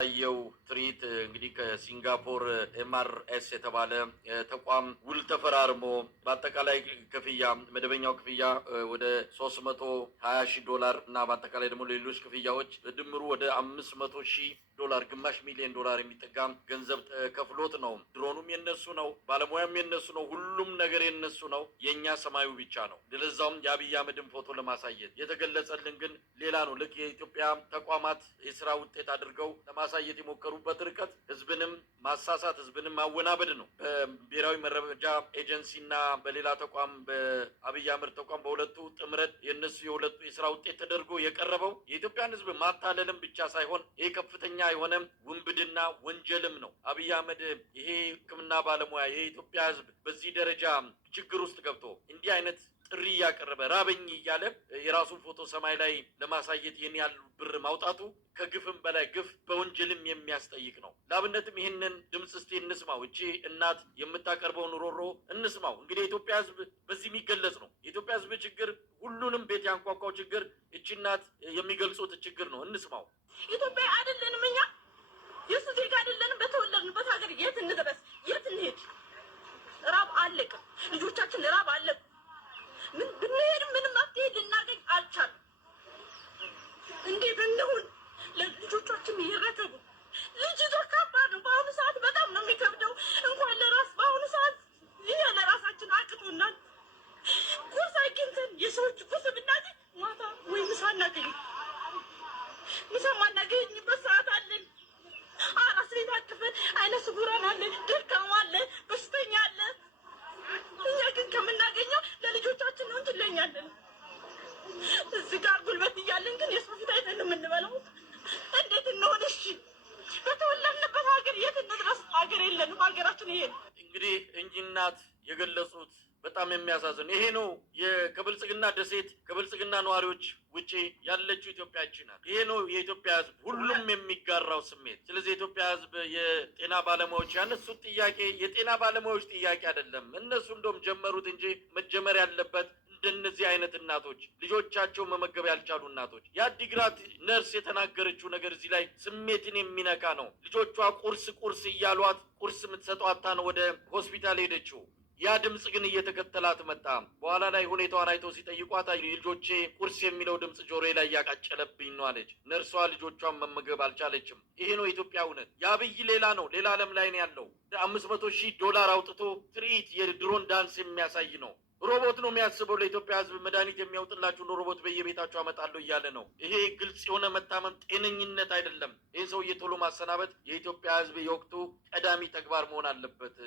የው ትርኢት እንግዲህ ከሲንጋፖር ኤምአርኤስ የተባለ ተቋም ውል ተፈራርሞ በአጠቃላይ ክፍያ መደበኛው ክፍያ ወደ $320,000 እና በአጠቃላይ ደግሞ ሌሎች ክፍያዎች ድምሩ ወደ $500,000 ግማሽ ሚሊዮን ዶላር የሚጠጋ ገንዘብ ከፍሎት ነው። ድሮኑም የነሱ ነው፣ ባለሙያም የነሱ ነው፣ ሁሉም ነገር የነሱ ነው። የኛ ሰማዩ ብቻ ነው። ለዛውም የአብይ አህመድን ፎቶ ለማሳየት የተገለጸልን ግን ሌላ ነው። ልክ የኢትዮጵያ ተቋማት የስራ ውጤት አድርገው ለማሳየት የሞከሩበት ርቀት ህዝብንም ማሳሳት፣ ህዝብንም ማወናበድ ነው። በብሔራዊ መረጃ ኤጀንሲና በሌላ ተቋም በአብይ አህመድ ተቋም በሁለቱ ጥምረት የሁለቱ የስራ ውጤት ተደርጎ የቀረበው የኢትዮጵያን ህዝብ ማታለልም ብቻ ሳይሆን ይሄ ከፍተኛ የሆነ ውንብድና ወንጀልም ነው። አብይ አህመድ ይሄ ሕክምና ባለሙያ የኢትዮጵያ ህዝብ በዚህ ደረጃ ችግር ውስጥ ገብቶ እንዲህ አይነት ጥሪ እያቀረበ ራበኝ እያለ የራሱን ፎቶ ሰማይ ላይ ለማሳየት ይህን ያህል ብር ማውጣቱ ከግፍም በላይ ግፍ በወንጀልም የሚያስጠይቅ ነው። ለአብነትም ይህንን ድምፅ እስቲ እንስማው። እቺ እናት የምታቀርበውን ሮሮ እንስማው። እንግዲህ የኢትዮጵያ ህዝብ በዚህ የሚገለጽ ነው። የኢትዮጵያ ህዝብ ችግር፣ ሁሉንም ቤት ያንኳኳው ችግር እቺ እናት የሚገልጹት ችግር ነው። እንስማው። ኢትዮጵያ አይደለንም፣ እኛ የሱ ዜጋ አይደለንም። በተወለድንበት ሀገር የት እንድረስ? የት እንሄድ? ራብ አለቀ፣ ልጆቻችን ራብ አለቀ። ምን ብንሄድ ምንም መፍትሄ ልናገኝ አልቻልም። እንዴት እንሁን? ለልጆቻችን ይረከቡ። ልጅ ከባድ ነው። በአሁኑ ሰዓት በጣም ነው የሚከብደው። እንኳን ለራስ በአሁኑ ሰዓት ይሄ ለራሳችን አቅቶናል። ቁርስ አግኝተን የሰዎች ቁርስ ብናገኝ ማታ ወይ ምሳ እናገኝ፣ ምሳ ማናገኝበት ሰዓት አለን። አራስ ቤት አቅፈን አይነ ስውራን አለን፣ ደካማ አለን፣ በሽተኛ አለን። እኛ ግን ከምናገኘው ለልጆቻችን ነው እንትለኛለን። እዚህ ጋር ጉልበት እያለን ግን የሰው ፊት አይተን የምንበላው እንዴት እንሆን? እሺ በተወለድንበት ሀገር የት እንድረስ? ሀገር የለንም። ሀገራችን ይሄ እንግዲህ እኚህ እናት የገለጹት በጣም የሚያሳዝን ይሄ ነው። ከብልጽግና ደሴት ከብልጽግና ነዋሪዎች ውጪ ያለችው ኢትዮጵያ ይህች ናት። ይሄ ነው የኢትዮጵያ ህዝብ ሁሉም የሚጋራው ስሜት። ስለዚህ የኢትዮጵያ ህዝብ የጤና ባለሙያዎች ያነሱት ጥያቄ የጤና ባለሙያዎች ጥያቄ አይደለም። እነሱ እንደውም ጀመሩት እንጂ መጀመር ያለበት እንደነዚህ አይነት እናቶች ልጆቻቸው መመገብ ያልቻሉ እናቶች። የአዲግራት ነርስ የተናገረችው ነገር እዚህ ላይ ስሜትን የሚነካ ነው። ልጆቿ ቁርስ እያሏት ቁርስ የምትሰጧታ ነው ወደ ሆስፒታል ሄደችው። ያ ድምፅ ግን እየተከተላት መጣ። በኋላ ላይ ሁኔታዋን አይተው ሲጠይቋት ልጆቼ ቁርስ የሚለው ድምፅ ጆሮዬ ላይ ያቃጨለብኝ ነው አለች። ነርሷ ልጆቿን መመገብ አልቻለችም። ይሄ ነው የኢትዮጵያ እውነት። የአብይ ሌላ ነው፣ ሌላ ዓለም ላይ ነው ያለው። $500,000 አውጥቶ ትርኢት የድሮን ዳንስ የሚያሳይ ነው። ሮቦት ነው የሚያስበው። ለኢትዮጵያ ህዝብ መድኃኒት የሚያውጥላችሁን ሮቦት በየቤታችሁ አመጣለሁ እያለ ነው። ይሄ ግልጽ የሆነ መታመም ጤነኝነት አይደለም። ይህ ሰውዬ ቶሎ ማሰናበት የኢትዮጵያ ህዝብ የወቅቱ ቀዳሚ ተግባር መሆን አለበት።